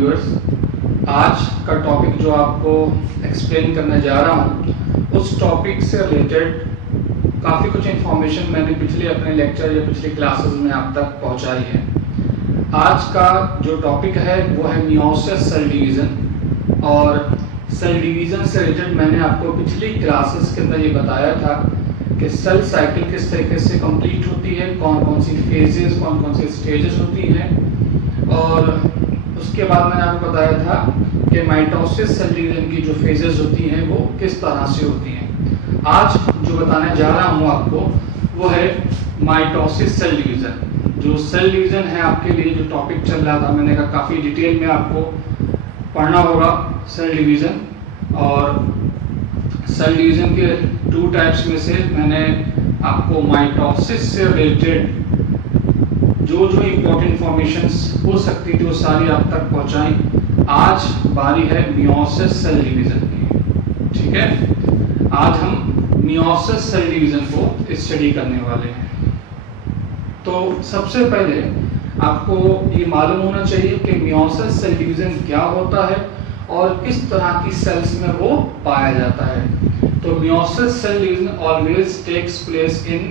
Viewers, आज का topic जो आपको एक्सप्लेन करने जा रहा हूँ उस टॉपिक से रिलेटेड काफ़ी कुछ इन्फॉर्मेशन मैंने पिछले अपने लेक्चर या पिछली क्लासेस में आप तक पहुँचाई है। आज का जो टॉपिक है वो है मियोसिस सेल डिवीज़न, और सेल डिवीज़न से रिलेटेड मैंने आपको पिछली क्लासेस के अंदर ये बताया था कि सेल साइकिल किस तरीके से कंप्लीट होती है, कौन कौन सी फेजेस, कौन कौन सी स्टेजेस होती हैं, और उसके बाद मैंने आपको बताया था कि माइटोसिस सेल डिवीज़न की जो फेजेस होती हैं वो किस तरह से होती हैं। आज जो बताने जा रहा हूँ आपको वो है माइटोसिस सेल डिवीज़न। जो सेल डिवीज़न है आपके लिए जो टॉपिक चल रहा था, मैंने कहा काफ़ी डिटेल में आपको पढ़ना होगा सेल डिवीज़न। और सेल डिवीज़न के टू टाइप्स में से मैंने आपको माइटोसिस से रिलेटेड जो जो इम्पोर्टेंट इंफॉर्मेशंस हो सकती थी वो सारी आप तक पहुंचाई। आज बारी है मियोसिस सेल डिवीज़न की, ठीक है। आज हम मियोसिस सेल डिवीज़न को स्टडी करने वाले हैं। तो सबसे पहले आपको ये मालूम होना चाहिए कि मियोसिस सेल डिवीज़न क्या होता है और किस तरह की सेल्स में वो पाया जाता है। तो meiosis cell division always takes place in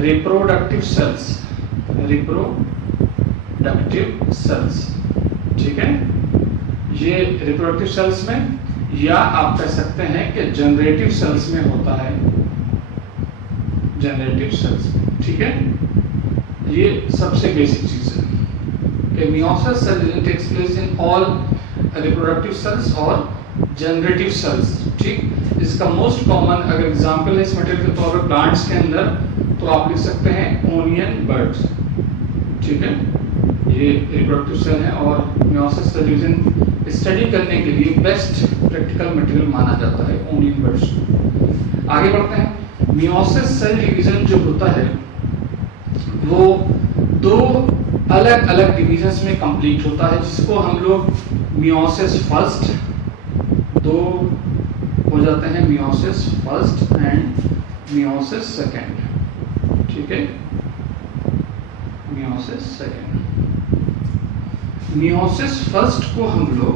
reproductive cells, reproductive cells, ठीक है। ये रिप्रोडक्टिव सेल्स में, या आप कह सकते हैं कि जनरेटिव सेल्स में होता है, जनरेटिव सेल्स में, ठीक है। ये सबसे बेसिक चीज है कि meiosis cell division takes place in all reproductive cells और जनरेटिव सेल्स, ठीक। इसका मोस्ट कॉमन अगर एग्जांपल है इस मटेरियल के तौर पर प्लांट्स के अंदर, तो आप लिख सकते हैं ओनियन बर्ड्स, ठीक है। ये रिप्रोडक्टिव सेल है और मियोसिस सेल डिवीज़न स्टडी करने के लिए बेस्ट प्रैक्टिकल मटेरियल माना जाता है ओनियन बर्ड्स। आगे बढ़ते हैं। मियोसिस सेल डिवीज़न जो होता है वो दो अलग अलग डिवीजन्स में कंप्लीट होता है, जिसको हम लोग मियोसिस फर्स्ट, दो हो जाते हैं, meiosis first and meiosis second, ठीक है। मियोसिस सेकेंड, मियोसिस फर्स्ट को हम लोग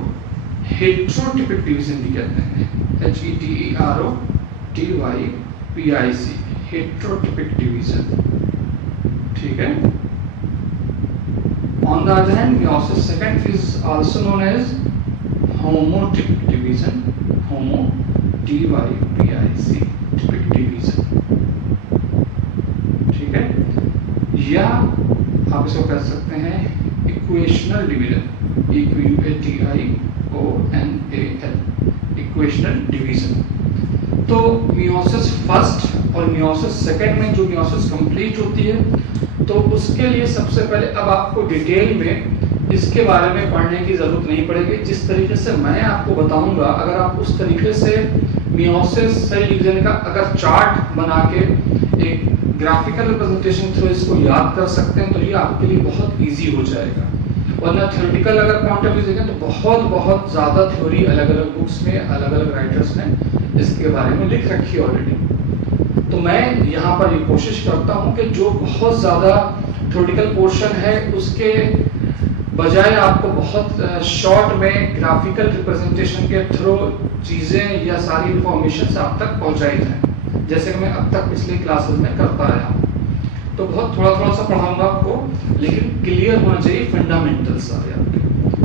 हेटेरोटिपिक डिवीजन भी कहते हैं, HETEROTYPIC, हेटेरोटिपिक डिवीजन, ठीक है। On the other hand, meiosis second is also known as homotypic division, HOMOTYPIC, typic division, ठीक है। या आप इसको कह सकते हैं equational division, EQUATIONAL, equational division. तो मियोसिस फर्स्ट और मियोसिस सेकेंड में जो मियोसिस कंप्लीट होती है, तो उसके लिए सबसे पहले अब आपको डिटेल में इसके बारे में पढ़ने की जरूरत नहीं पड़ेगी। जिस तरीके से मैं आपको बताऊंगा, अगर आप उस तरीके से मियोसिस सेल डिवीजन का अगर चार्ट बना के एक ग्राफिकल रिप्रेजेंटेशन थ्रू इसको याद कर सकते हैं तो ये आपके लिए बहुत इजी हो जाएगा। वरना थ्योरेटिकल अगर पॉइंट ऑफ व्यू देखें तो बहुत ज़्यादा थ्योरी अलग अलग बुक्स में अलग अलग राइटर्स ने इसके बारे में लिख रखी है ऑलरेडी। तो मैं यहाँ पर ये कोशिश करता हूँ कि जो बहुत ज़्यादा थ्योरेटिकल पोर्शन है उसके बजाय आपको बहुत शॉर्ट में ग्राफिकल रिप्रेजेंटेशन के थ्रू चीज़ें या सारी इंफॉर्मेशन आप तक पहुँचाई जाए, जैसे कि मैं अब तक पिछली क्लासेस में करता आया हूँ। तो बहुत थोड़ा थोड़ा सा पढ़ाऊंगा आपको, लेकिन क्लियर होना चाहिए फंडामेंटल्स सारे आपके,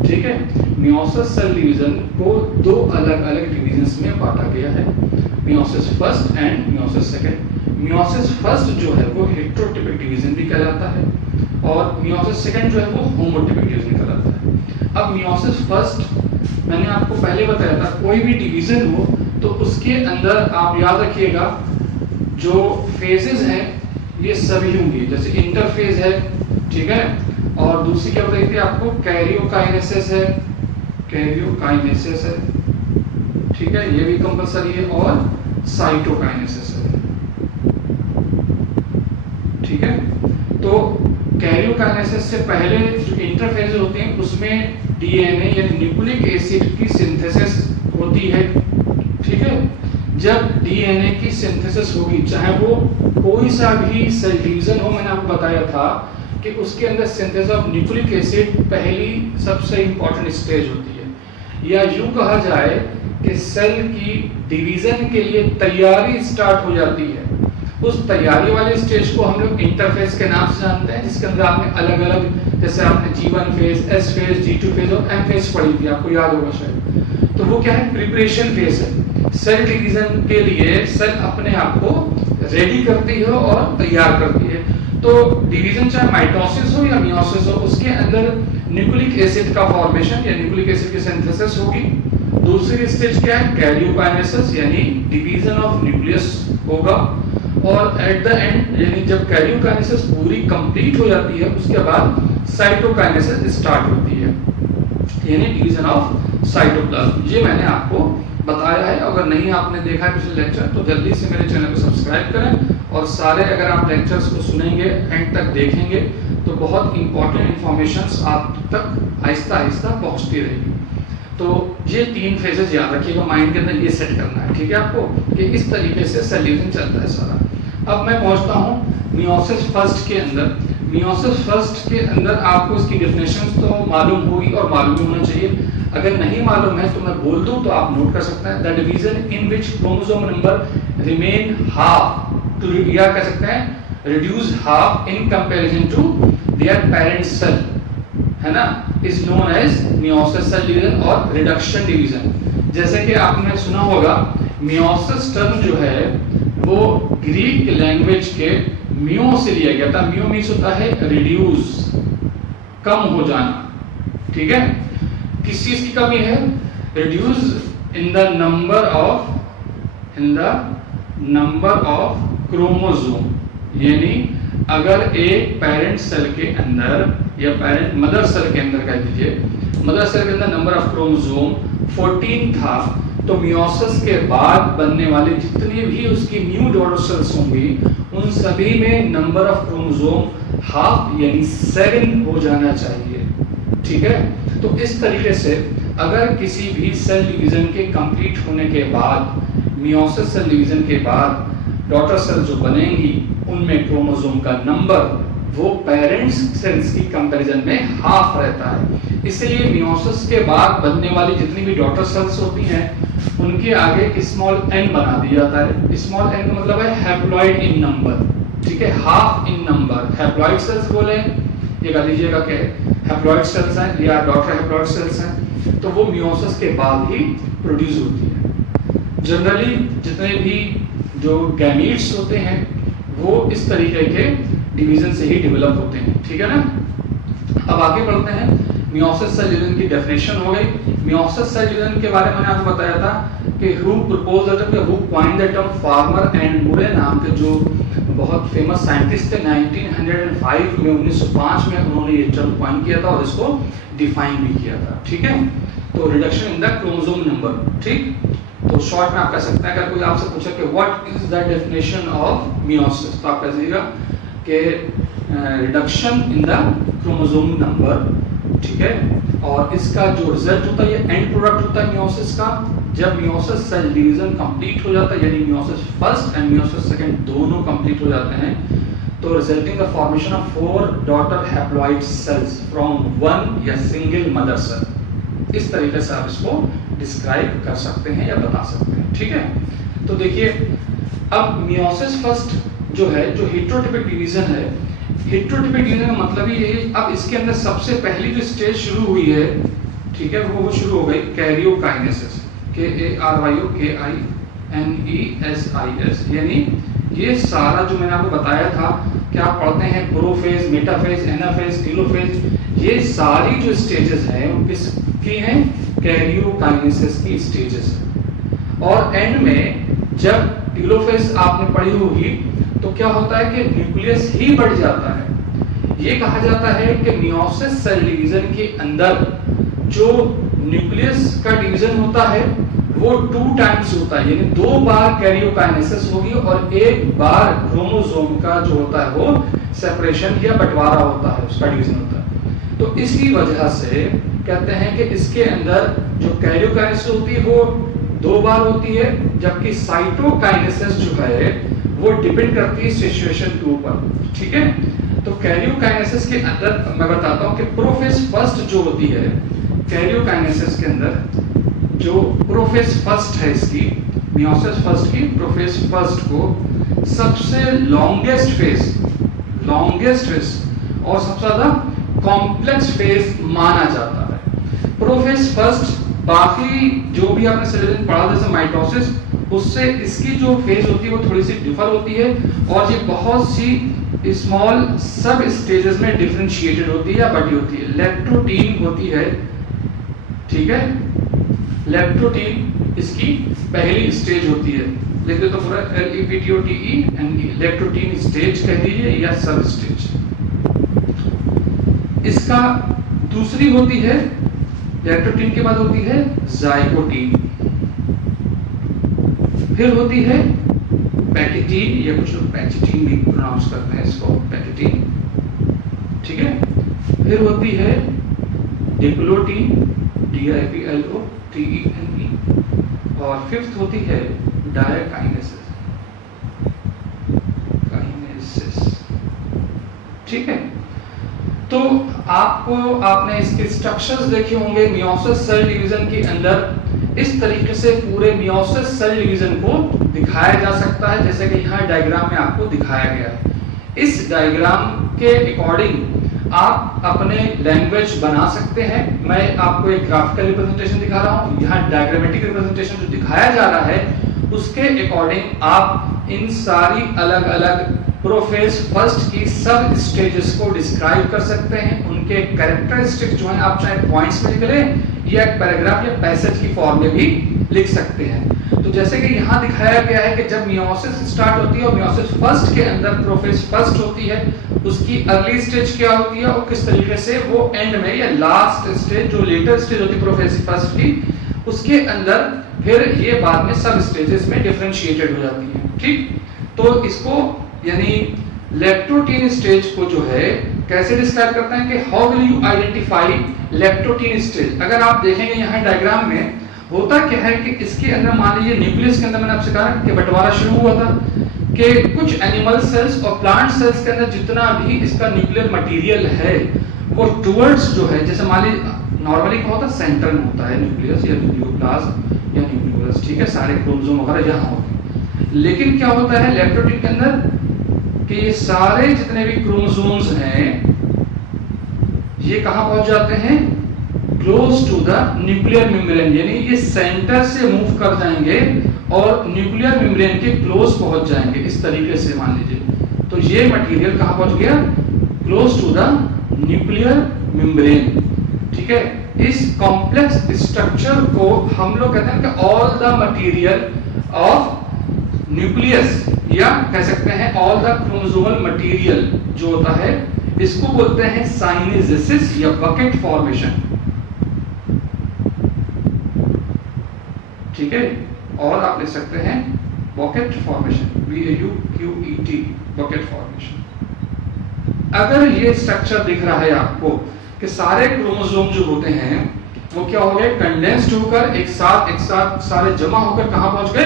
ठीक है। मियोसिस सेल डिवीजन को दो अलग अलग डिवीजन्स में बांटा गया है, meiosis first and meiosis second. Meiosis first जो है वो हेटेरोटिपिक डिवीजन भी कहलाता है और मियोसिस सेकेंड जो है वो होमोटिपिक डिवीजन कहलाता है। अब मियोसिस फर्स्ट मैंने आपको पहले बताया था, कोई भी डिवीजन हो तो उसके अंदर आप याद रखिएगा जो फेजेस हैं ये सभी होंगी, जैसे इंटरफेज है, ठीक है। और दूसरी क्या बताई थी आपको, कैरियोकाइनेसिस है, कैरियोकाइनेसिस है, ठीक है, ये भी कंपलसरी है, और साइटोकाइनेसिस है, ठीक है। तो कैरियोकाइनेसिस से पहले जो इंटरफेज होते हैं उसमें डीएनए यानी न्यूक्लिक एसिड की सिंथेसिस होती है, ठीक है। जब डीएनए की सिंथेसिस होगी, चाहे वो कोई सा भी सेल डिवीजन हो, मैंने आपको बताया था कि उसके अंदर सिंथेसिस ऑफ न्यूक्लिक एसिड पहली सबसे इंपॉर्टेंट स्टेज होती है, या यूं कहा जाए कि सेल की डिवीजन के लिए तैयारी स्टार्ट हो जाती है। उस तैयारी वाले स्टेज को हम लोग इंटरफेज के नाम से जानते हैं, जिसके अंदर आपने अलग अलग, जैसे आपने G1 phase, S phase, G2 phase और M फेज पढ़ी थी, आपको याद होगा शायद। तो वो क्या है, प्रिपरेशन फेज है। सेल डिवीजन के लिए सेल अपने आप को रेडी करती है और तैयार करती है। तो डिवीजन चाहे माइटोसिस हो या मियोसिस हो, उसके अंदर न्यूक्लिक एसिड का फॉर्मेशन या न्यूक्लिक एसिड की सिंथेसिस होगी। दूसरी स्टेज क्या है, कैरियोकाइनेसिस यानी डिवीजन ऑफ न्यूक्लियस होगा। और एट द एंड यानी जब कैरियोकाइनेसिस पूरी कंप्लीट हो जाती है, उसके बाद साइटोकाइनेसिस स्टार्ट होती है, यानी डिवीजन ऑफ साइटोप्लाज्म। ये मैंने आपको बताया है। अगर नहीं आपने देखा पिछले लेक्चर तो जल्दी से मेरे चैनल को सब्सक्राइब करें, और सारे अगर आप लेक्चर्स को सुनेंगे, एंड तक देखेंगे, तो बहुत इंपॉर्टेंट इंफॉर्मेशंस आप तक आहिस्ता आहिस्ता पहुंचती रहेगी। तो ये 3 फेजेस याद रखिएगा, माइंड के अंदर ये सेट करना है, ठीक है आपको, कि इस तरीके से सेल डिवीजन चलता है सारा। अब मैं पहुंचता हूं मियोसिस फर्स्ट के अंदर। मियोसिस फर्स्ट के अंदर आपको इसकी डेफिनेशन तो मालूम होगी और मालूम ही होना चाहिए। अगर नहीं मालूम है तो मैं बोल दूं तो आप नोट कर सकते हैं। The division in which chromosome number remain half to, या कह सकते हैं reduce half in comparison to their parent cell, है ना, is known as meiosis cell division और रिडक्शन डिवीजन। जैसे कि आपने सुना होगा, मियोसिस टर्म जो है वो ग्रीक लैंग्वेज के मियो से लिया गया था। मियो मीन्स होता है रिड्यूस, कम हो जाना, ठीक है। किस चीज की कमी है, reduce in the number of chromosome, यानी अगर एक पेरेंट सेल के अंदर या पेरेंट मदर सेल के अंदर कह दीजिए, मदर सेल के अंदर नंबर ऑफ क्रोमोसोम 14 था, तो मियोसिस के बाद बनने वाले जितने भी उसकी न्यू डॉटर सेल्स होंगी, उन सभी में नंबर ऑफ क्रोमोसोम हाफ यानी 7 हो जाना चाहिए, ठीक है। तो इस तरीके से अगर किसी भी सेल डिवीजन के कंप्लीट होने के बाद, मियोसिस सेल डिवीजन के बाद डॉटर सेल जो बनेंगी, उनमें क्रोमोसोम का नंबर वो पेरेंट्स सेल्स की कंपैरिजन में हाफ रहता है। इसलिए मियोसिस के बाद बनने वाली जितनी भी डॉटर सेल्स होती हैं, उनके आगे स्मॉल n बना दिया जाता है। स्मॉल n का मतलब है हैप्लॉइड इन नंबर, ठीक है, half in number. Haploid cells बोले, ये कह लीजिएगा कि हैप्लॉइड सेल्स हैं या डॉटर हैप्लॉइड सेल्स हैं, तो वो मियोसिस के बाद ही प्रोड्यूस होती है। जनरली जितने भी जो गैमीट्स होते हैं वो इस तरीके के डिवीजन से ही डेवलप होते हैं, ठीक है ना। अब आगे बढ़ते हैं। मियोसिस सेल डिवीजन की डेफिनेशन हो गई। मियोसिस सेल डिवीजन के बारे में मैंने आपको बताया था कि who propose the term, who coined the term, farmer and मुरे नाम के जो बहुत फेमस साइंटिस्ट थे। 1905 में 1905 में उन्होंने ये टर्म कॉइन किया था और इसको डिफाइन भी किया था, ठीक है। तो reduction in the chromosome number, ठीक। तो शॉर्ट में आप कह सकते हैं, अगर कोई आपसे पूछे कि what is the definition of meiosis, तो आप कह दीजिएगा कि reduction in the chromosome number, ठीक है। और इसका जो रिजल्ट होता है, ये एंड प्रोडक्ट होता है मियोसिस का। जब मियोसिस सेल डिवीजन कंप्लीट हो जाता है, यानी meiosis first and meiosis second दोनों कंप्लीट हो जाते हैं, तो resulting the formation of 4 daughter haploid cells from one या सिंगल मदर सेल। इस तरीके से आप इसको डिस्क्राइब कर सकते हैं या बता सकते हैं, ठीक है। तो देखिए, अब मियोसिस फर्स्ट जो है, जो हेटेरोटिपिक डिवीजन है, हेटेरोटिपिक डिवीजन का मतलब ही यही। अब इसके अंदर सबसे पहली जो स्टेज शुरू हुई है, ठीक है, वो शुरू हो गई कैरियोकाइनेसिस, KARYOKINESIS, यानी ये सारा जो मैंने आपको बताया था कि आप पढ़ते हैं प्रोफेज, मेटाफेज, एनाफेज, टीलोफेज, ये सारी जो स्टेजेस हैं वो किसकी हैं, कैरियोकाइनेसिस की स्टेजेस हैं। और एंड में जब टीलोफेज आपने पढ़ी होगी तो क्या होता है कि न्यूक्लियस ही बढ़ जाता है। ये कहा जाता है कि मियोसिस सेल डिवीजन के अंदर जो न्यूक्लियस का डिवीजन होता है वो 2 टाइम्स होता है, यानी 2 बार कैरियोकाइनेसिस होगी और 1 बार क्रोमोसोम का जो होता है वो सेपरेशन या बंटवारा होता है, उसका डिवीजन होता है। तो इसी वजह से कहते हैं कि इसके अंदर जो कैरियोकाइनेसिस होती है वो 2 बार होती है, जबकि साइटोकाइनेसिस जो है वो डिपेंड करती है सिचुएशन के ऊपर, ठीक है। तो कैरियोकाइनेसिस के अंदर मैं बताता हूं कि प्रोफेज फर्स्ट जो होती है, कैरियोकाइनेसिस के अंदर जो प्रोफेज फर्स्ट है इसकी, मियोसिस फर्स्ट की प्रोफेज फर्स्ट को सबसे लॉन्गेस्ट फेज और सबसे ज्यादा कॉम्प्लेक्स फेज माना जाता है। प्रोफेज फर्स्ट बाकी जो भी आपने सिलेबस में पढ़ा जैसे माइटोसिस, उससे इसकी जो फेज होती है वो थोड़ी सी डिफर होती है और ये बहुत सी स्मॉल सब स्टेजेस में डिफरेंशिएटेड होती है या बटी होती है। लेप्टोटीन होती है, ठीक है, लेप्टोटीन इसकी पहली स्टेज होती है, लिख तो पूरा LEPTOTENE, लेप्टोटीन स्टेज कह दीजिए या सब स्टेज। इसका दूसरी होती है, लेप्टोटीन के बाद होती है जाइगोटीन, फिर होती है पैकेटीन, या कुछ लोग पैकेटीन भी प्रोनाउंस करते हैं इसको, पैकेटीन, ठीक है। फिर होती है डिप्लोटीन, DIPLOTENE, और फिफ्थ होती है डायकाइनेसिस, ठीक है। तो आपने इसके स्ट्रक्चर्स देखे होंगे मियोसिस सेल डिवीजन के अंदर। इस तरीके से पूरे मियोसिस सेल डिवीजन को दिखाया जा सकता है जैसे कि यहाँ डायग्राम में आपको दिखाया गया है। इस डायग्राम के अकॉर्डिंग आप अपने लैंग्वेज बना सकते हैं। मैं आपको एक ग्राफिकल रिप्रेजेंटेशन दिखा रहा हूँ, यहाँ डायग्रामेटिक रिप्रेजेंटेशन जो दिखाया जा रहा है उसके अकॉर्डिंग आप इन सारी अलग अलग प्रोफेज फर्स्ट की सब स्टेजेस को डिस्क्राइब कर सकते हैं। उनके कैरेक्टरिस्टिक जो है आप चाहे पॉइंट्स में लिख लें या एक पैराग्राफ या पैसेज की फॉर्म में भी लिख सकते हैं। तो जैसे कि यहाँ दिखाया गया है कि जब मियोसिस स्टार्ट होती है और मियोसिस फर्स्ट के अंदर प्रोफेज फर्स्ट होती है, उसकी अर्ली स्टेज क्या होती है और किस तरीके से वो एंड में या लास्ट स्टेज जो लेटर स्टेज होती है प्रोफेज फर्स्ट की, उसके अंदर फिर ये बाद में सब स्टेजेस में डिफरेंशिएटेड हो जाती है, ठीक। तो इसको यानी लेप्टोटीन स्टेज को जो है कैसे डिस्क्राइब करते हैं कि how will you identify leptotene stage. अगर आप देखेंगे यहाँ डायग्राम में होता क्या है कि इसके अंदर मान लीजिए न्यूक्लियस के अंदर मैंने आपसे कहा कि बंटवारा शुरू हुआ था कि कुछ एनिमल सेल्स और प्लांट सेल्स के अंदर जितना भी इसका न्यूक्लियर मटेरियल है वो टुवर्ड्स जो है, जैसे मान लीजिए नॉर्मली क्या होता है सेंटर में होता है न्यूक्लियस या न्यूक्लियोप्लाज्म या न्यूक्लियोलस, ठीक है, सारे क्रोमोसोम वगैरह यहाँ होते हैं। लेकिन क्या होता है लेप्टोटीन के अंदर कि ये सारे जितने भी क्रोमोसोम्स हैं ये कहां पहुंच जाते हैं, close to the nuclear membrane, यानी ये सेंटर से मूव कर जाएंगे और न्यूक्लियर मेम्ब्रेन के क्लोज पहुंच जाएंगे। इस तरीके से मान लीजिए तो ये मटेरियल कहां पहुंच गया, close to the nuclear membrane, ठीक है। इस कॉम्प्लेक्स स्ट्रक्चर को हम लोग कहते हैं कि all the material of nucleus, या कह सकते हैं ऑल द क्रोमोसोमल मटेरियल जो होता है इसको बोलते हैं साइनेजेसिस या बकेट फॉर्मेशन, ठीक है। और आप लिख सकते हैं bucket formation, BAUQET, bucket formation. अगर ये स्ट्रक्चर दिख रहा है आपको कि सारे क्रोमोसोम जो होते हैं वो क्या हो गए, कंडेंस्ड होकर एक साथ सारे जमा होकर कहां पहुंच गए,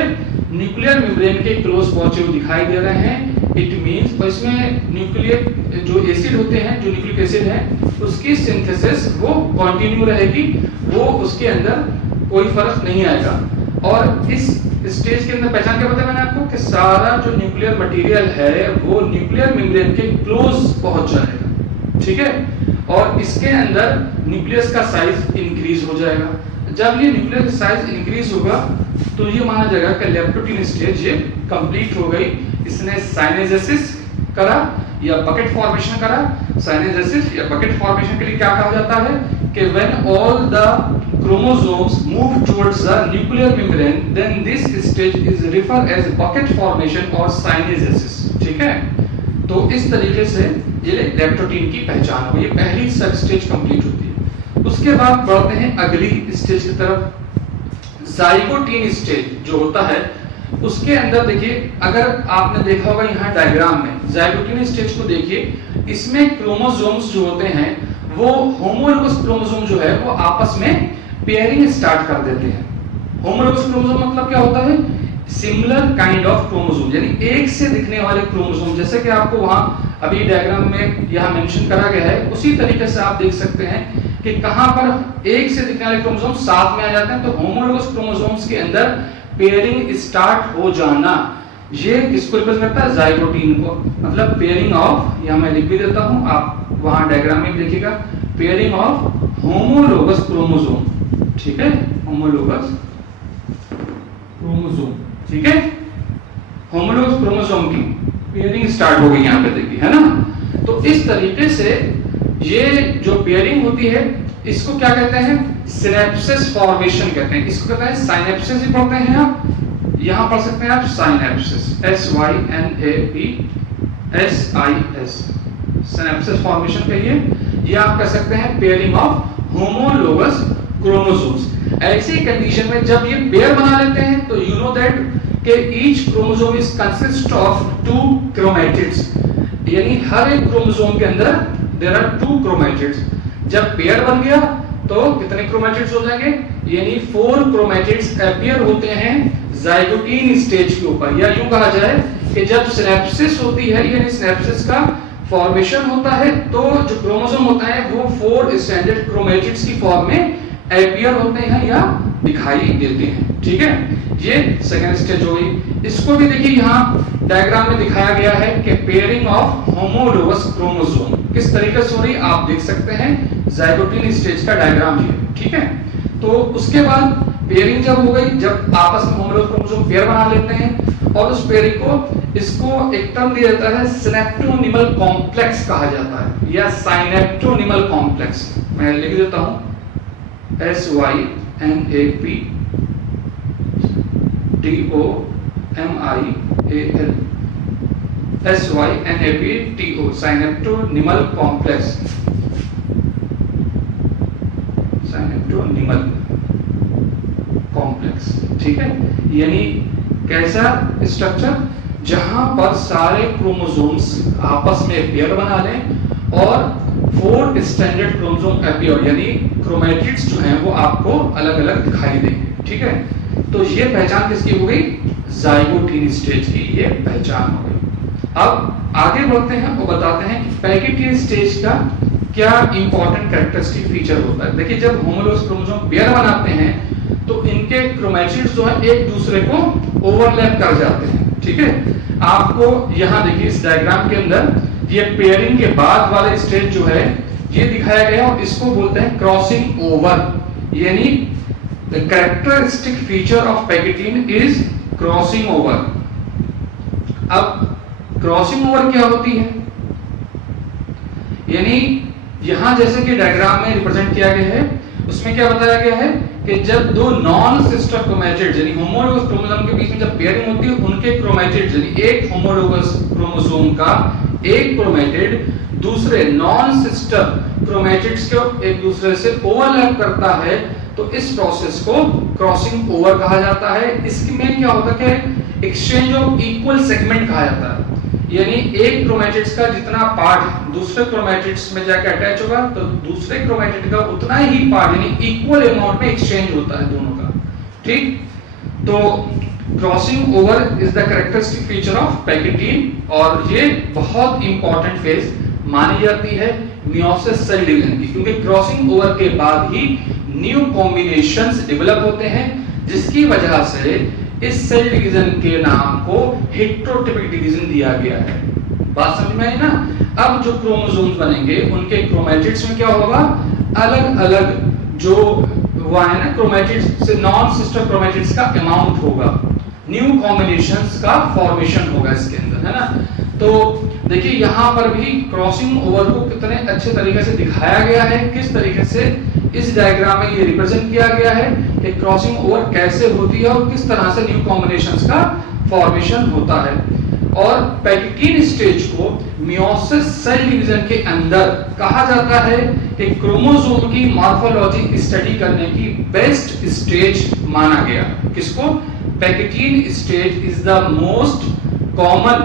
न्यूक्लियर मेम्ब्रेन के क्लोज पहुंचे हुए दिखाई दे रहे हैं। इट मींस इसमें न्यूक्लियर जो एसिड होते हैं, जो न्यूक्लिक एसिड है उसकी सिंथेसिस वो कंटिन्यू रहेगी, वो उसके अंदर कोई फर्क नहीं आएगा। और इस स्टेज के अंदर पहचान क्या बताया मैंने आपको कि सारा जो न्यूक्लियर मटेरियल है वो न्यूक्लियर मेम्ब्रेन के क्लोज पहुंच जाएगा, ठीक है। और इसके अंदर न्यूक्लियस का साइज इंक्रीज हो जाएगा। जब ये न्यूक्लियस का साइज इंक्रीज होगा तो ये माना जाएगा कि लेप्टोटीन स्टेज ये कंप्लीट हो गई। इसने साइनेजेसिस करा या बकेट फॉर्मेशन करा। साइनेजेसिस या बकेट फॉर्मेशन के लिए क्या कहा जाता है कि when all the chromosomes move towards the nuclear membrane then this stage is referred as bucket formation or synegesis, ठीक है। तो इस तरीके से ये लेप्टोटीन की पहचान हो, ये पहली सब स्टेज कंप्लीट होती है। उसके बाद बढ़ते हैं अगली स्टेज की तरफ, जाइगोटीन स्टेज जो होता है उसके अंदर देखिए, अगर आपने देखा होगा यहाँ डायग्राम में जाइगोटीन स्टेज को देखिए, इसमें क्रोमोसोम्स जो होते हैं वो होमोलोगस क्रोमोसोम जो है वो आपस में पेयरिंग स्टार्ट कर देते हैं। होमोलोगस क्रोमोसोम मतलब क्या होता है, सिमिलर काइंड ऑफ क्रोमोसोम, यानी एक से दिखने वाले क्रोमोसोम। जैसे कि आपको वहां अभी डायग्राम में यहाँ मेंशन करा गया है, उसी तरीके से आप देख सकते हैं कि कहां पर एक से दिखने वाले क्रोमोसोम साथ में आ जाते हैं, तो होमोलोगस क्रोमोसोम्स के अंदर पेयरिंग स्टार्ट हो जाना, ये किसको रिप्रेजेंट करता है? जाइगोटीन को। मतलब पेयरिंग ऑफ, यहाँ मैं लिख भी देता हूं, आप वहां डायग्राम में भी देखिएगा, पेयरिंग ऑफ होमोलोगस क्रोमोसोम, ठीक है, होमोलोगस क्रोमोसोम, ठीक है, होमोलोगस क्रोमोसोम की पेयरिंग स्टार्ट हो गई यहाँ पे देखिए, है ना। तो इस तरीके से ये जो पेयरिंग होती है इसको क्या कहते हैं? सिनेप्सिस फॉर्मेशन कहते हैं। इसको कहते हैं साइनेप्सिस ही पढ़ते हैं आप, यहां पढ़ सकते हैं आप साइनेप्सिस, SYNAPSIS, सिनेप्सिस फॉर्मेशन कहिए, या आप कह सकते हैं पेयरिंग ऑफ होमोलोगस क्रोमोसोम्स। ऐसी कंडीशन में जब ये पेयर बना लेते हैं तो यू नो दैट कि each chromosome is consist of 2 chromatids, यानी हर एक क्रोमोसोम के अंदर देयर आर 2 क्रोमैटिड्स। जब पेयर बन गया तो कितने क्रोमैटिड्स हो जाएंगे? यानी 4 क्रोमैटिड्स अपीयर होते हैं जाइगोटीन स्टेज के ऊपर, या यूं कहा जाए कि जब सिनेप्सिस होती है, यानी सिनेप्सिस का फॉर्मेशन होता है, तो जो क्रोमोसोम होता है वो 4 स्टैंडर्ड क्रोमैटिड्स की फॉर्म में अपीयर होते हैं या दिखाई देते हैं, ठीक है। ये सेकंड स्टेज हो गई। इसको भी देखिए यहाँ डायग्राम में दिखाया गया है कि पेयरिंग ऑफ होमोलोगस क्रोमोसोम किस तरीके से हो रही आप देख सकते हैं, जाइगोटीन स्टेज का डायग्राम ये, ठीक है। तो उसके बाद पेयरिंग जब हो गई, जब आपस में होमोलोगस क्रोमोसोम पेयर बना लेते हैं, और उस पेयरिंग को, इसको एक टर्म दिया जाता है सिनेप्टोनिमल कॉम्प्लेक्स कहा जाता है, या साइनेप्टोनिमल कॉम्प्लेक्स। मैं लिख देता हूं SYNAPTONIMAL, साइनेप्टोनिमल कॉम्प्लेक्स, साइनेप्टोनिमल कॉम्प्लेक्स, ठीक है। यानी कैसा स्ट्रक्चर? जहां पर सारे क्रोमोसोम्स आपस में पेयर बना लें और 4 स्टैंडर्ड क्रोमोसोम अपीयर, यानी क्रोमैटिड्स जो हैं वो आपको अलग-अलग दिखाई देंगे, ठीक है। तो ये पहचान किसकी हो गई? जाइगोटीन स्टेज की ये पहचान हो गई। अब आगे बढ़ते हैं और बताते हैं कि पैकेटियन स्टेज का क्या इंपॉर्टेंट कैरेक्टरिस्टिक फीचर होता है। देखिए जब होमोलोगस क्रोमोसोम पेयर बनाते हैं तो इनके क्रोमैटिड्स जो है एक दूसरे को ओवरलैप कर जाते हैं, ठीक है। आपको यहाँ देखिए इस डायग्राम के अंदर ये पेयरिंग के बाद वाला स्टेज जो है ये दिखाया गया, और इसको बोलते हैं क्रॉसिंग ओवर, यानी the characteristic feature of pachytene is crossing over. अब क्रॉसिंग ओवर क्या होती है? यानी यहां जैसे कि डायग्राम में रिप्रेजेंट किया गया है, उसमें क्या बताया गया है कि जब दो नॉन सिस्टर क्रोमैटिड्स यानी होमोलोगस क्रोमोसोम के बीच में जब पेयरिंग होती है, उनके क्रोमैटिड्स यानी एक होमोलोगस क्रोमोसोम का एक क्रोमैटिड दूसरे नॉन सिस्टर क्रोमैटिड्स को एक दूसरे से ओवरलैप करता है, तो इस प्रोसेस को क्रॉसिंग ओवर कहा जाता है। इसमें क्या होता है कि एक्सचेंज ऑफ इक्वल सेगमेंट कहा जाता है, यानी एक क्रोमैटिड्स का जितना पार्ट दूसरे क्रोमैटिड्स में जाकर अटैच होगा तो दूसरे क्रोमैटिड का उतना ही पार्ट यानी इक्वल अमाउंट में एक्सचेंज होता है दोनों का, ठीक। तो crossing over is the characteristic feature of pachytene, और ये बहुत इंपॉर्टेंट फेज मानी जाती है मियोसिस सेल डिवीजन की, क्योंकि क्रॉसिंग ओवर के बाद ही न्यू कॉम्बिनेशंस डेवलप होते हैं, जिसकी वजह से इस सेल डिवीजन के नाम को हेटेरोटिपिक डिवीजन दिया गया है। बात समझ में आई ना? अब जो क्रोमोसोम्स बनेंगे उनके क्रोमैटिड्स में क्या होगा, अलग अलग जो हुआ है ना क्रोमैटिड्स से नॉन सिस्टर क्रोमैटिड्स का अमाउंट होगा, न्यू कॉम्बिनेशंस का फॉर्मेशन होगा इसके अंदर, है ना। तो देखिए यहाँ पर भी क्रॉसिंग ओवर को कितने अच्छे तरीके से दिखाया गया है, किस तरीके से इस डायग्राम में ये रिप्रेजेंट किया गया है कि क्रॉसिंग ओवर कैसे होती है और किस तरह से न्यू कॉम्बिनेशंस का फॉर्मेशन होता है। और पैकेटिन स्टेज को मियोसिस सेल डिवीजन के अंदर कहा जाता है कि क्रोमोसोम की मॉर्फोलॉजी स्टडी करने की बेस्ट स्टेज माना गया। किसको? Pachytene stage is the most common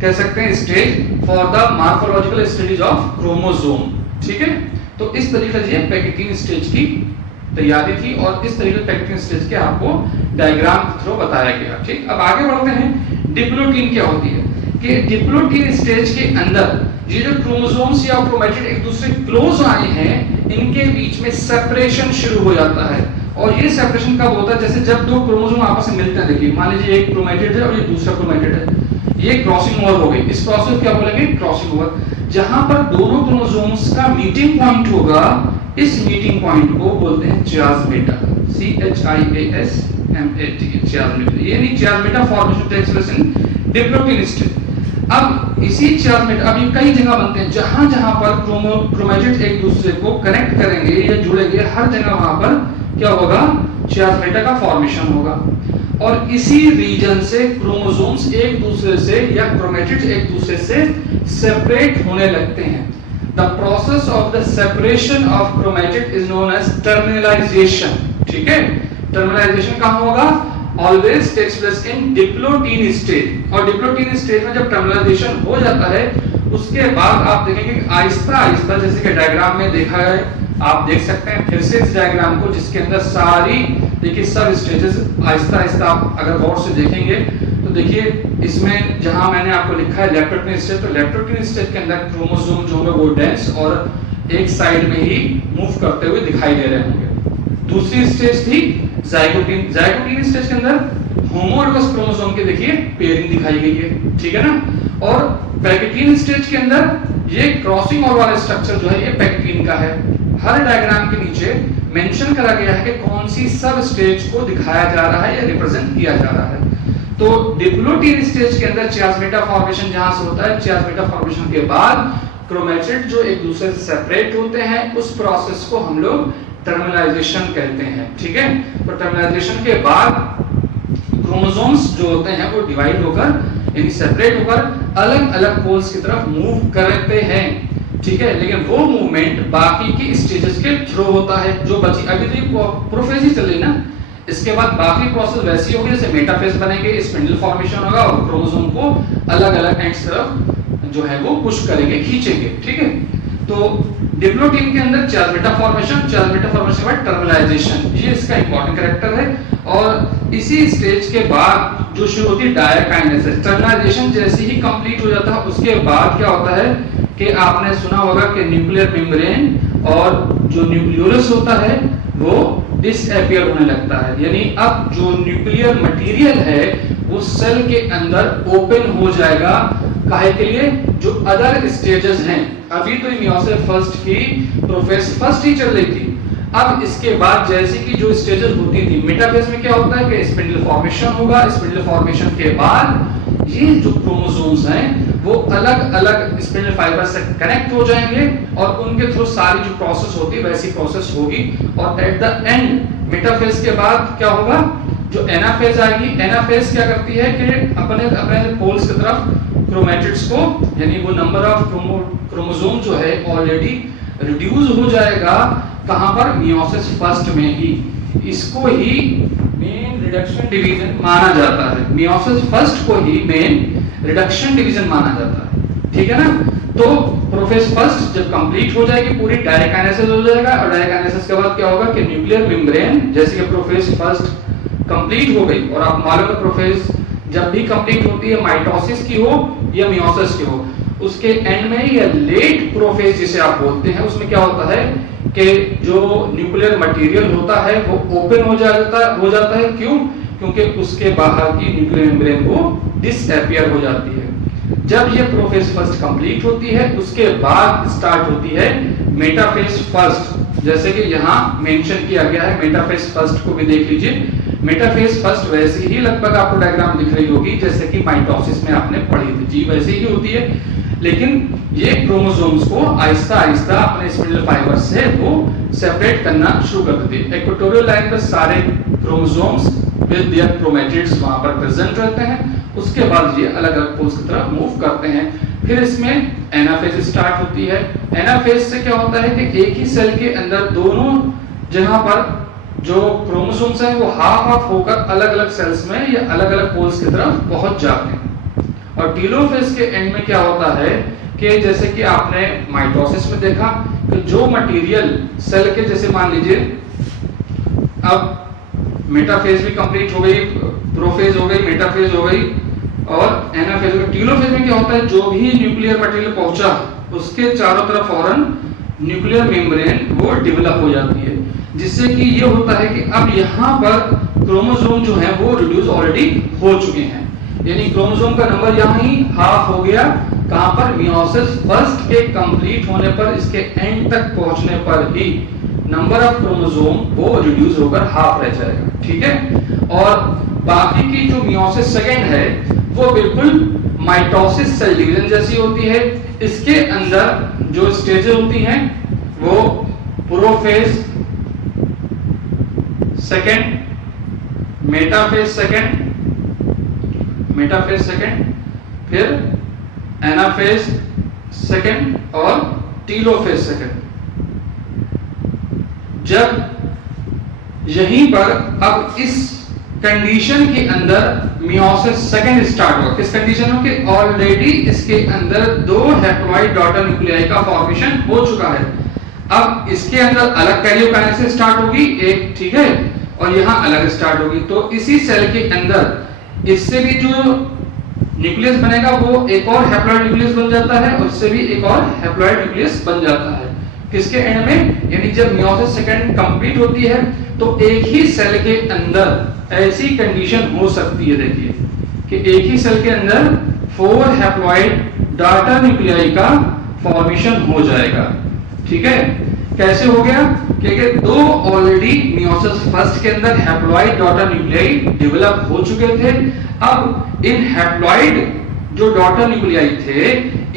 कह सकते हैं stage for the morphological studies of chromosome, ठीक है। तो इस तरीके से पैकेटिन स्टेज की तैयारी थी और इस तरीके पैकेटिन स्टेज के आपको डायग्राम के थ्रू बताया गया, ठीक। अब आगे बढ़ते हैं, डिप्लोटीन क्या होती है। कि डिप्लोटीन स्टेज के अंदर ये जो क्रोमोसोम्स या क्रोमैटिड एक दूसरे क्लोज आए हैं, इनके बीच में सेपरेशन शुरू हो जाता है। और ये सेपरेशन कब होता है? जैसे जब दो क्रोमोसोम आपस में मिलते हैं, देखिए मान लीजिए एक क्रोमैटिड है और ये दूसरा क्रोमैटिड है, ये क्रॉसिंग ओवर हो गई। इस प्रोसेस क्या बोलेंगे? Crossing over. जहां पर दोनों क्रोमोसोम्स का मीटिंग पॉइंट होगा, इस मीटिंग पॉइंट को बोलते हैं चियाज़मेटा, CHIASMAT, चियाज़मेटा। ये नहीं, chiasmata formation takes place in diplotene stage. अब इसी चियाज़मेटा, अब ये कई जगह बनते हैं, जहां जहां पर क्रोमैटिड एक दूसरे को कनेक्ट करेंगे या जुड़ेंगे, हर जगह वहां पर क्या होगा? चियाज़मेटा का फॉर्मेशन होगा। और इसी रीजन से क्रोमोसोम्स एक दूसरे से या क्रोमैटिड्स एक दूसरे से सेपरेट होने लगते हैं। The process of the separation of chromatid is known as terminalization. ठीक है? Terminalization कहाँ होगा? Always takes place in diplotin stage. और डिप्लोटीन स्टेज में जब टर्मिनलाइजेशन हो जाता है, उसके बाद आप देखेंगे आहिस्ता आहिस्ता, जैसे कि डायग्राम में देखा है, आप देख सकते हैं फिर से इस डायग्राम को, जिसके अंदर सारी देखिए सब स्टेजेस आहिस्ता आहिस्ता आप अगर गौर से देखेंगे तो देखिए इसमें जहां मैंने आपको लिखा है लेप्टोप्टीन स्टेज, तो लेप्टोप्टीन स्टेज के अंदर क्रोमोसोम जो होंगे वो डेंस और एक साइड में ही मूव करते हुए दिखाई दे रहे होंगे। दूसरी स्टेज थी जाइगोटीन। जाइगोटीन स्टेज के अंदर होमोलोगस क्रोमोसोम की देखिए पेयरिंग दिखाई गई है, ठीक है ना। और पैकेटीन स्टेज के अंदर ये क्रॉसिंग ओवर वाला स्ट्रक्चर जो है ये पैकेटीन का है। हर डायग्राम के नीचे मेंशन करा गया है कि कौन सी सब स्टेज को दिखाया जा रहा है या रिप्रेजेंट किया जा रहा है। तो डिप्लोटीन स्टेज के अंदर चियाज़मेटा फॉर्मेशन जहां से होता है, चियाज़मेटा फॉर्मेशन के बाद क्रोमैटिड जो एक दूसरे से सेपरेट होते हैं, उस प्रोसेस को हम लोग टर्मिनलाइजेशन कहते हैं, ठीक है। तो टर्मिनलाइजेशन के बाद क्रोमोसोम्स जो होते हैं वो डिवाइड होकर यानी सेपरेट होकर अलग अलग पोल्स की तरफ मूव करते हैं, ठीक है। लेकिन वो मूवमेंट बाकी की स्टेजेस के थ्रू होता है। जो बची अभी तो प्रोफेज ही चल रही ना, इसके बाद बाकी प्रोसेस वैसी होगी जैसे मेटाफेज बनेंगे, स्पिंडल फॉर्मेशन होगा और क्रोमोसोम को अलग अलग एंड्स तरफ जो है वो पुश करेंगे, खींचेंगे, ठीक है। तो डिप्लोटीन के अंदर चियाज़मेटा फॉर्मेशन के बाद टर्मिनलाइजेशन, ये इसका इंपॉर्टेंट कैरेक्टर है। और इसी स्टेज के बाद जो शुरू होती है डायकाइनेसिस, टर्मिनलाइजेशन जैसे ही कंप्लीट हो जाता है उसके बाद क्या होता है कि आपने सुना होगा कि न्यूक्लियर मेम्ब्रेन और जो न्यूक्लियोलस होता है वो डिसअपीयर होने लगता है। यानी अब जो न्यूक्लियर मटेरियल है वो सेल के अंदर ओपन हो जाएगा। काहे के लिए? जो अदर स्टेजेस हैं, अभी तो मियोसिस फर्स्ट की प्रोफेज फर्स्ट ही चल रही थी। अब इसके बाद जैसे कि जो स्टेजेस होती थी, मेटाफेज में क्या होता है कि स्पिंडल फॉर्मेशन होगा। स्पिंडल फॉर्मेशन के बाद ये जो क्रोमोसोम्स हैं वो अलग अलग स्पिंडल फाइबर से कनेक्ट हो जाएंगे और उनके थ्रू सारी जो प्रोसेस होती है वैसी प्रोसेस होगी। और एट द एंड मेटाफेज के बाद क्या होगा? जो एनाफेज आएगी। एनाफेज क्या करती है कि अपने अपने पोल्स की तरफ क्रोमैटिड्स को यानी वो नंबर ऑफ क्रोमोसोम जो है ऑलरेडी रिड्यूस हो जाएगा। कहां पर? मियोसिस फर्स्ट में ही। इसको ही मेन रिडक्शन डिवीजन माना जाता है। मियोसिस फर्स्ट को ही मेन रिडक्शन डिवीजन माना जाता है, ठीक है ना। तो प्रोफेज फर्स्ट जब कंप्लीट हो जाएगी पूरी, डायकाइनेसिस हो जाएगा और डायकाइनेसिस के बाद क्या होगा कि न्यूक्लियर मेम्ब्रेन जैसे कि प्रोफेज फर्स्ट कंप्लीट हो गई और आप मालूम है प्रोफेज जब भी कंप्लीट होती है माइटोसिस की हो या मियोसिस की हो, उसके एंड में या लेट प्रोफेज जिसे आप बोलते हैं उसमें क्या होता है कि जो न्यूक्लियर मटेरियल होता है वो ओपन हो जाता है। क्यों? क्योंकि उसके बाहर की न्यूक्लियर मेम्ब्रेन वो डिसअपीयर हो जाती है। जब ये प्रोफेज फर्स्ट कंप्लीट होती है उसके बाद स्टार्ट होती है मेटाफेज फर्स्ट, जैसे कि यहाँ मेंशन किया गया है। मेटाफेज फर्स्ट को भी देख लीजिए। मेटाफेज फर्स्ट वैसे ही लगभग आपको डायग्राम दिख रही होगी जैसे कि माइटोसिस में आपने पढ़ी थी, जी वैसे ही होती है। लेकिन ये क्रोमोसोम्स को आहिस्ता आहिस्ता अपने स्पिंडल फाइबर से वो सेपरेट करना शुरू कर देती है। इक्वेटोरियल लाइन पर सारे क्रोमोसोम्स विद देयर क्रोमैटिड्स वहां पर प्रेजेंट रहते हैं। उसके बाद ये अलग अलग पोल्स की तरफ मूव करते हैं। फिर इसमें एनाफेज स्टार्ट होती है। एनाफेज से क्या होता है कि एक ही सेल के अंदर दोनों जगह पर जो क्रोमोसोम्स हैं वो हाफ हाफ होकर अलग अलग सेल्स में या अलग अलग पोल्स की तरफ पहुंच जाते हैं। और टीलोफेज के एंड में क्या होता है कि जैसे कि आपने माइटोसिस में देखा कि जो मटेरियल सेल के जैसे मान लीजिए अब मेटाफेज भी कंप्लीट हो गई, प्रोफेज हो गई, मेटाफेज हो गई और एनाफेज में। टीलोफेज में क्या होता है, जो भी न्यूक्लियर मटेरियल पहुंचा उसके चारों तरफ फौरन न्यूक्लियर मेम्ब्रेन वो डेवलप हो जाती है, जिससे कि ये होता है कि अब यहाँ पर क्रोमोसोम जो है वो रिड्यूस ऑलरेडी हो चुके हैं, यानी क्रोमोसोम का नंबर यहाँ ही हाफ हो गया। कहां पर, मियोसिस फर्स्ट के कंप्लीट होने पर, इसके एंड तक पहुंचने पर ही नंबर ऑफ क्रोमोसोम वो रिड्यूस होकर हाफ रह जाएगा, ठीक है। और बाकी की जो मियोसिस सेकेंड है वो बिल्कुल माइटोसिस सेल डिवीजन जैसी होती है। इसके अंदर जो स्टेजेस होती हैं वो प्रोफेज सेकेंड, मेटाफेज सेकेंड, फिर एनाफेज सेकेंड और टीलोफेज सेकेंड। जब यहीं पर अब इस कंडीशन के अंदर मियोसिस सेकेंड स्टार्ट हुआ, किस कंडीशन में कि ऑलरेडी इसके अंदर 2 हैप्लॉइड डॉटर न्यूक्लियाई का फॉर्मेशन हो चुका है। अब इसके अंदर अलग कैरियोकाइनेसिस स्टार्ट होगी एक, ठीक है, और यहां अलग स्टार्ट होगी। तो इसी सेल के अंदर इससे भी जो न्यूक्लियस बनेगा वो एक और हैप्लॉइड न्यूक्लियस बन जाता है, और इससे भी एक और हैप्लॉइड न्यूक्लियस बन जाता है। किसके एंड में, यानी जब मियोसिस सेकेंड कंप्लीट होती है तो एक ही सेल के अंदर ऐसी कंडीशन हो सकती है, देखिए कि एक ही सेल के अंदर 4 हैप्लॉइड डॉटर न्यूक्लियाई का फॉर्मेशन हो जाएगा, ठीक है। कैसे हो गया, क्योंकि 2 ऑलरेडी मियोसिस फर्स्ट के अंदर हैप्लॉइड डॉटर न्यूक्लियाई डेवलप हो चुके थे। अब इन हैप्लॉइड जो डॉटर न्यूक्लियाई थे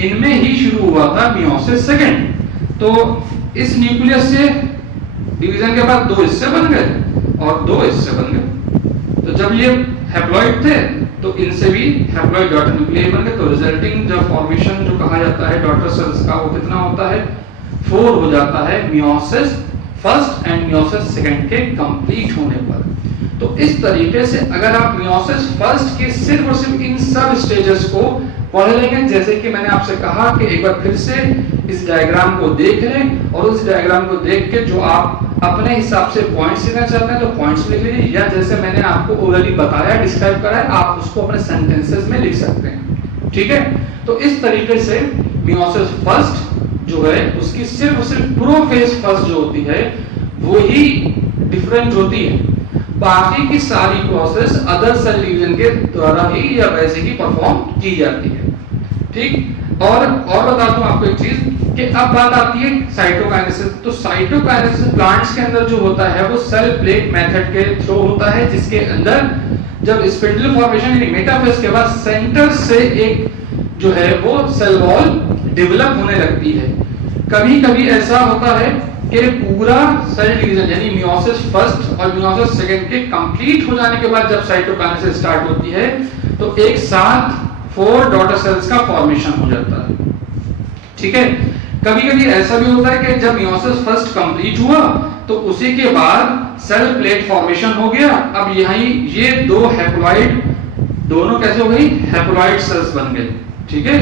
इनमें ही शुरू हुआ था मियोसिस सेकेंड। तो इस न्यूक्लियस से डिवीजन के बाद 2 हिस्से बन गए और 2 हिस्से बन गए। तो जब ये हैप्लॉइड थे तो इनसे भी हैप्लॉइड डॉटर न्यूक्लियाई बन गए। तो रिजल्टिंग जो फॉर्मेशन जो कहा जाता है डॉटर सेल्स का वो कितना होता है, 4 हो जाता है meiosis first and meiosis second के कंप्लीट होने पर। तो इस तरीके से अगर आप मियोसिस फर्स्ट के सिर्फ और सिर्फ इन सब स्टेजेस को पढ़ लेंगे, जैसे कि मैंने आपसे कहा कि एक बार फिर से इस डायग्राम को देख लें और उस डायग्राम को देख के जो आप अपने हिसाब से पॉइंट्स लिखना चाहते हैं तो पॉइंट्स लिख लीजिए, या जैसे मैंने आपको ओरली बताया, डिस्क्राइब करा है, आप उसको अपने सेंटेंसेस में लिख सकते हैं, ठीक है। तो इस तरीके से मियोसिस फर्स्ट जो है उसकी सिर्फ और सिर्फ प्रोफेज फर्स्ट जो होती है वो ही डिफरेंट होती है, बाकी की सारी प्रोसेस अदर सेल डिवीजन के द्वारा ही या वैसे ही परफॉर्म की जाती है, ठीक। और बता दूं आपको एक चीज कि अब बात आती है साइटोकाइनेसिस। तो साइटोकाइनेसिस प्लांट्स के अंदर जो होता है वो सेल प्लेट मेथड के थ्रू होता है, जिसके अंदर जब स्पिंडल फॉर्मेशन यानी मेटाफेज के बाद सेंटर से एक जो है वो सेल वॉल डेवलप होने लगती है। कभी-कभी ऐसा होता है कि पूरा सेल डिवीजन यानी मियोसिस फर्स्ट और मियोसिस सेकेंड के कंप्लीट हो जाने के बाद जब साइटोकाइनेसिस स्टार्ट होती है तो एक साथ 4 डॉटर सेल्स का फॉर्मेशन हो जाता है, ठीक है। कभी-कभी ऐसा भी होता है कि जब मियोसिस फर्स्ट कंप्लीट हुआ तो उसी के बाद सेल प्लेट फॉर्मेशन हो गया। अब यहीं ये 2 हैप्लॉइड दोनों कैसे हो गई, हैप्लॉइड सेल्स बन गए, ठीक है।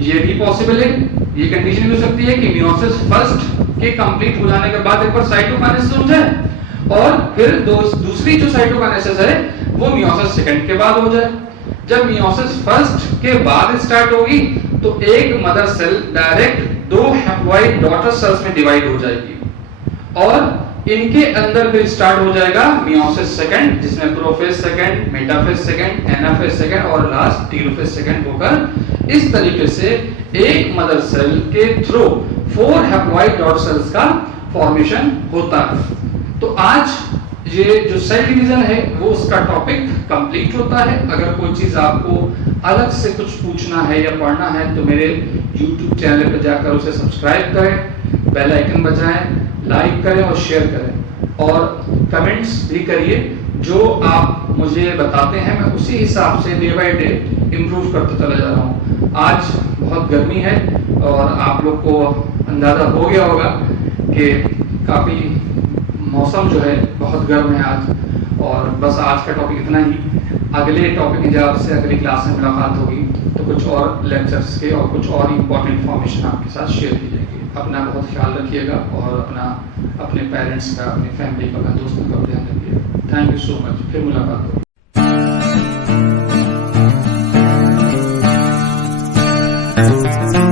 ये भी पॉसिबल है, ये कंडीशन हो सकती है कि मियोसिस फर्स्ट के कंप्लीट हो जाने के बाद एक बार साइटोकाइनेसिस हो जाए और फिर दूसरी जो साइटोकाइनेसिस है वो मियोसिस सेकंड के बाद हो जाए। जब मियोसिस फर्स्ट के बाद स्टार्ट होगी तो एक mother cell direct 2 haploid daughter cells में डिवाइड हो जाएगी और इनके अंदर फिर स्टार्ट हो जाएगा मियोसिस सेकंड, जिसमें prophase second, metaphase second, anaphase second और लास्ट टीलोफेज सेकंड होकर इस तरीके से एक मदर सेल के थ्रू 4 हैप्लॉइड डॉटर सेल्स का फॉर्मेशन होता है। तो आज ये जो सेल डिवीजन है वो उसका टॉपिक कंप्लीट होता है। अगर कोई चीज आपको अलग से कुछ पूछना है या पढ़ना है तो मेरे YouTube चैनल पर जाकर उसे सब्सक्राइब करें, बेल आइकन बजाएं, लाइक करें और शेयर करें और कमेंट्स भी करिए। जो आप मुझे बताते हैं मैं उसी हिसाब से डे बाय डे इम्प्रूव करते चला जा रहा हूँ। आज बहुत गर्मी है और आप लोग को अंदाजा हो गया होगा कि काफी मौसम जो है बहुत गर्म है आज। और बस आज का टॉपिक इतना ही। अगले टॉपिक जब आपसे अगली क्लास में मुलाकात होगी तो कुछ और लेक्चर्स के और कुछ और इम्पोर्टेंट इन्फॉर्मेशन आपके साथ शेयर की जाएगी। अपना बहुत ख्याल रखिएगा और अपने पेरेंट्स का, अपनी फैमिली का, अपने दोस्तों का ध्यान रखिएगा। Thank you so much. फिर मुलाकात होगी। है।